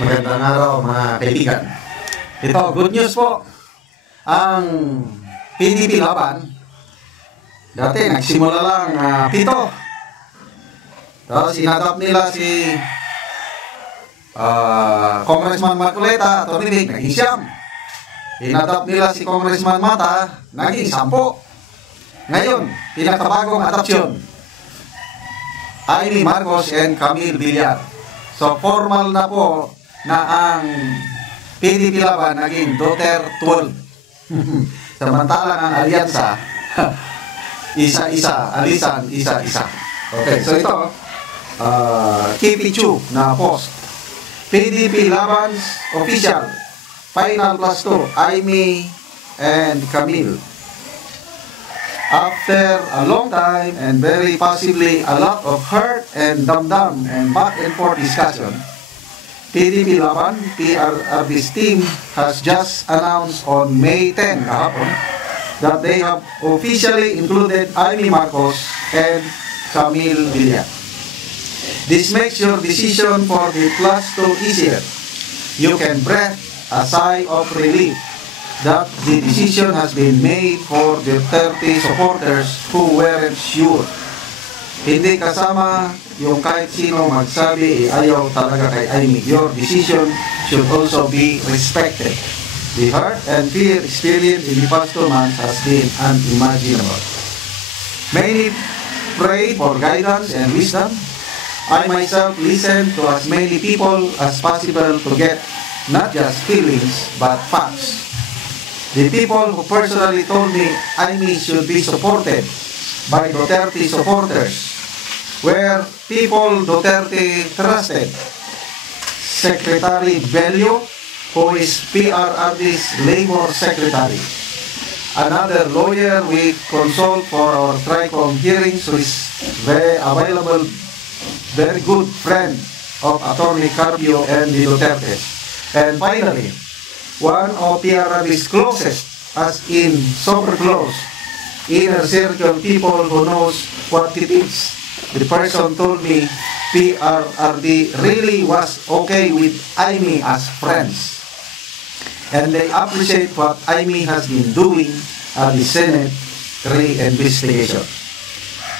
Magandang araw mga kaibigan. Ito, good news po. Ang PDP laban, dati nagsimula lang 7. Tapos inadap nila si Congressman Marcoleta, Tony Vic, naging 9. Inadap nila si Congressman Mata, naging 10. Ngayon, pinakabagong adopsyon, Amy Marcos and Camille Villar. So formal na po na ang PDP laban naging Duterte 12. Samantalang ang alyansa, isa-isa, alisan, isa-isa. Okay, so ito, KP2 na post. PDP laban official, final plus 2, Amy and Camille. After a long time and very possibly a lot of hurt and dum-dum and back and forth discussion, PDP Laban, PRRD's team has just announced on May 10 kahapon that they have officially included Amy Marcos and Camille Villar. This makes your decision for the plus 2 easier. You can breathe a sigh of relief that the decision has been made for the 30 supporters who weren't sure. Hindi kasama yung kahit sino magsabi ayaw talaga kay Amy. Your decision should also be respected. The hurt and fear experienced in the past 2 months has been unimaginable. Many pray for guidance and wisdom. I myself listen to as many people as possible to get not just feelings but facts. The people who personally told me Amy should be supported by Duterte supporters were people Duterte trusted. Secretary Bello, who is PRRD's labor secretary. Another lawyer we consult for our TRICOM hearings who is very available, very good friend of Attorney Carpio and the Duterte. And finally, one of PRRD's closest, as in super close, inner circle people who knows what it is. The person told me PRRD really was okay with Amy as friends. And they appreciate what Amy has been doing at the Senate re-investigation.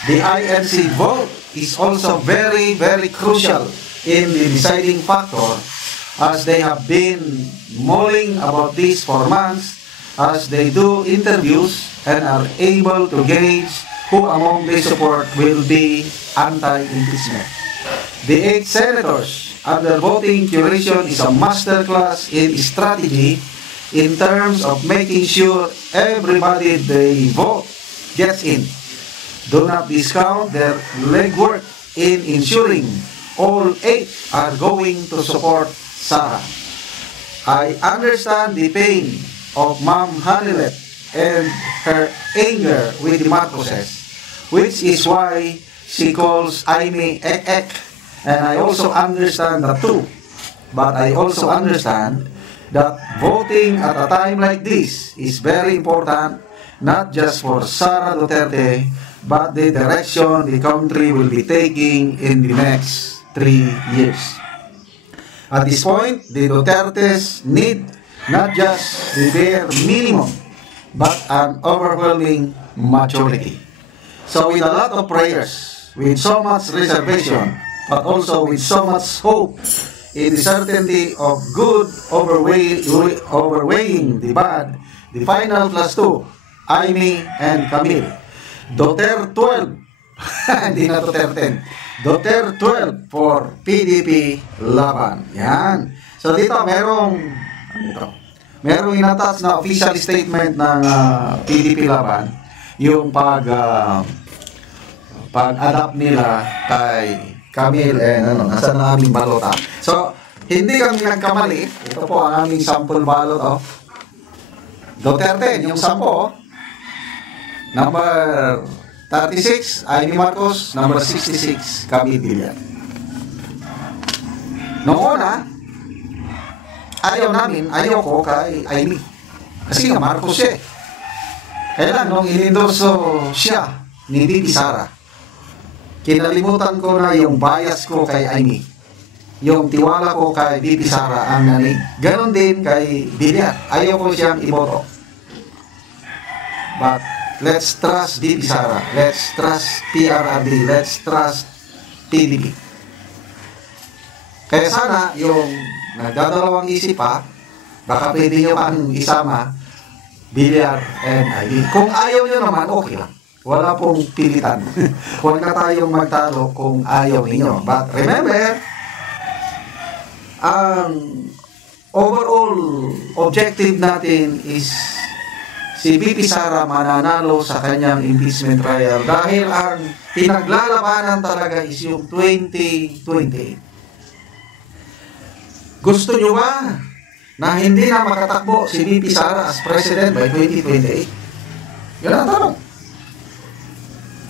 The INC vote is also very, very crucial in the deciding factor, as they have been mulling about this for months as they do interviews and are able to gauge who among the support will be anti-impeachment. The 8 senators under voting curation is a masterclass in strategy in terms of making sure everybody they vote gets in. Do not discount their legwork in ensuring all 8 are going to support Sarah. I understand the pain of Ma'am Hanilet and her anger with the Marcoses, which is why she calls Amy Ek. And I also understand that too. But I also understand that voting at a time like this is very important, not just for Sara Duterte, but the direction the country will be taking in the next 3 years. At this point, the Dutertes need not just the bare minimum, but an overwhelming majority. So with a lot of prayers, with so much reservation, but also with so much hope in the certainty of good overweighing the bad, the final plus 2, Amy and Camille. Duterte 12, hindi na Duterte 10. Duterte 12 for PDP laban. Yan. So dito merong inatas na official statement ng PDP laban, yung pag-adapt nila kay Camille and nasa na aming balota. So, hindi kami nagkamali. Ito po ang aming sample ballot of Duterte, yung 10. Number 36, Amy Marcos. Number 66, Camille Villar. Noong una, ayaw ko kay Amy. Kasi nga Marcos siya. Kaya lang, nung inendorso siya ni Bibi Sara, kinalimutan ko na yung bias ko kay Amy. yung tiwala ko kay VP Sara ang nanig. Ganon din kay Villar. Ayaw ko siyang iboto. But let's trust VP Sara. Let's trust PRRD. Let's trust PDP. Kaya sana yung nagdadalawang isip pa, baka pwede nyo pang isama Villar and ID. Kung ayaw nyo naman, okay lang. Wala pong pilitan. Huwag na tayong magtalo kung ayaw ninyo. But remember, ang overall objective natin is si VP Sara mananalo sa kanyang impeachment trial dahil ang pinaglalabanan talaga is yung 2028. Gusto nyo ba na hindi na makatakbo si VP Sara as President by 2028? Yun ang tanong.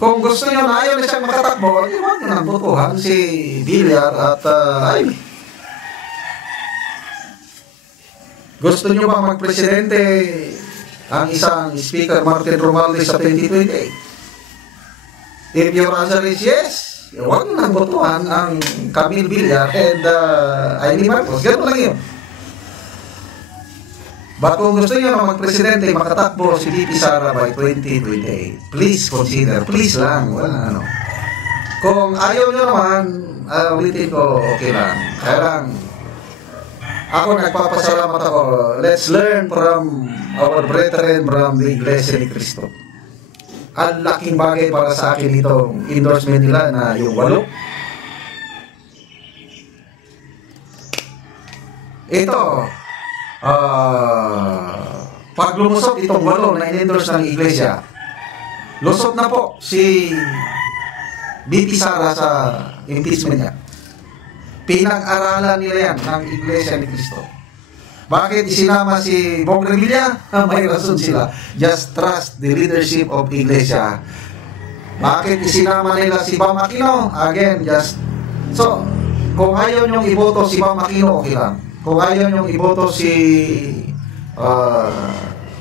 Kung gusto nyo na ayaw na siyang makatakbo, huwag nyo nang botohan si Villar at Amy. Gusto nyo ba magpresidente ang isang Speaker Martin Romualdez sa 2028? If your answer is yes, huwag nang botohan ang Camille Villar and Amy Marcos. Ganun lang yun. But kung gusto nyo na magpresidente, makatakbo si VP Sara by 2028, please consider, please lang, wala ano. Kung ayaw nyo naman, ulitin ko, okay lang. Kaya lang, ako nagpapasalamat ako. Let's learn from our brethren from the Iglesia ni Cristo. Ang laking bagay para sa akin itong endorsement nila na yung 8. Ito, pag lumusot itong 8 na in-endorse ng Iglesia, lusot na po si VP Sara sa impeachment niya. Pinag-aralan nila yan ng Iglesia ni Cristo. Bakit isinama si Bong Revilla? May rason sila. Just trust the leadership of Iglesia. Bakit isinama nila si Bam Aquino? Again, just... So, kung ayaw nyong iboto si Bam Aquino, okay lang. Kung ayaw nyong iboto si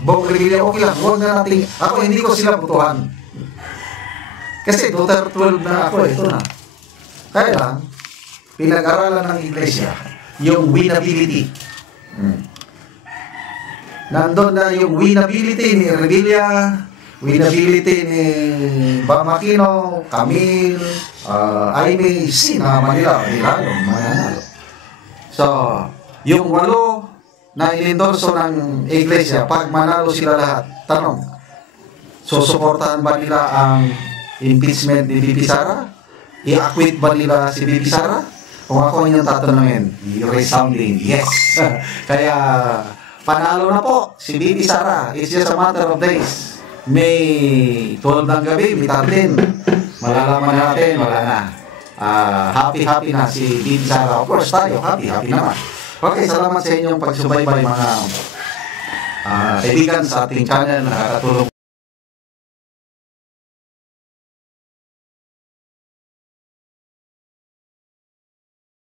Bong Revilla, okay lang. Huwag na natin... Ako, hindi ko sila botohan. Kasi 12 na ako, ito na. Kaya lang, pinag-aralan ng Iglesia yung winnability. Nandun na yung winnability ni Revilla, winnability ni Bam Aquino, Camille, Amy, sinama nila, yung mananalo. So, yung 8 na inendorso ng Iglesia, pag manalo sila lahat, tanong, susuportahan ba nila ang impeachment ni VP Sara? I-acquit ba nila si VP Sara? Kung ako inyong tatanungin, resounding yes. Kaya, panalo na po si VP Sara. It's just a matter of days. May 12 ng gabi, may 13. Malalaman natin, wala na. Happy na si VP Sara. Of course, tayo, happy naman. Okay, salamat sa inyong pagsubaybay mga kaibigan sa ating channel. Nakakatulong